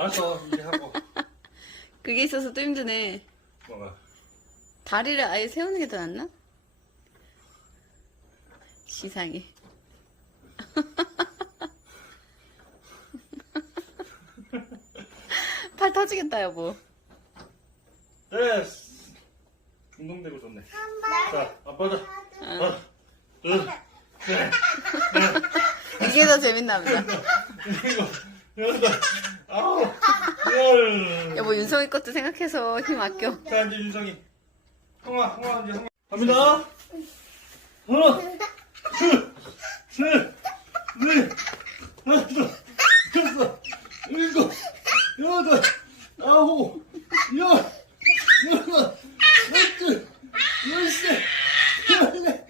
알았어 이제 하고 그게 있어서 또 힘드네. 뭐가 다리를 아예 세우는 게 더 낫나? 시상해. 팔 터지겠다, 여보. 됐어 운동되고 좋네 자 아빠다 아, 으, 네. 이게 더 재밌나 보다. 이거 이거 아우. 열 여보, 윤성이 것도 생각해서 힘 아껴. 자 이제 윤성이. 형아 형아 이제 형아. 갑니다. 하나 둘 셋 넷 다섯 여섯 일곱. 여덟. 아홉. 열. 열하나 열둘 열셋 열넷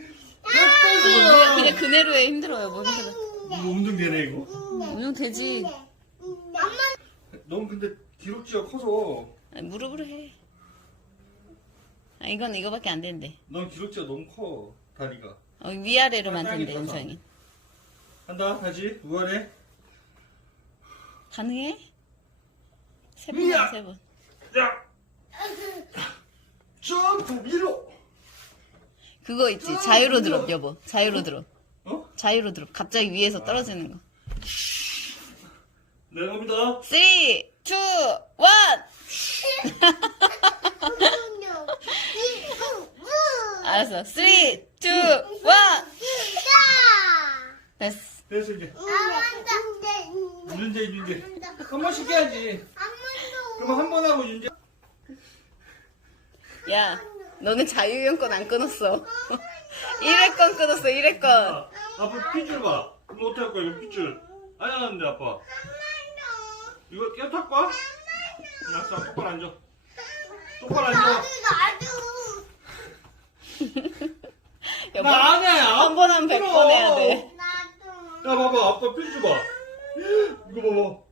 네가 열다섯. 그래, 그네로 해. 힘들어, 여보. 힘들어. 이거 운동되네 이거. 운동 되지. 넌 근데 기록지가 커서 아니, 무릎으로 해. 아, 이건 이거밖에 안 되는데. 넌 기록지가 너무 커 다리가 어, 위아래로만 아, 된대, 땅이 커서. 윤성이. 한다 다시 우아래 가능해? 세 번, 이야! 해, 세 번. 야 점프 위로 그거 있지. 자유로 드롭, 여보. 자유로 드롭. 어? 자유로 드롭. 갑자기 위에서 떨어지는 거. 내가 갑니다 3, 2, 1! 알았어. 3, 2, 1! 됐어. 됐어 이제 윤재 윤재 한 번씩 해야지 그럼 한 번 하고 윤재 야, 너는 자유형권 안 끊었어. 1회권 끊었어, 1회권. 아, 아빠 핏줄 봐 이거 어떻게 할 거야 이거 핏줄 아니 하는데 아빠 이거 깨탈 거야? 알았어 똑바로 앉아. 똑바로 앉아. 여보, 나안 해. 한 번 하면 100번 해야 돼. 야 봐봐. 아빠 핏줄 봐. 이거 봐봐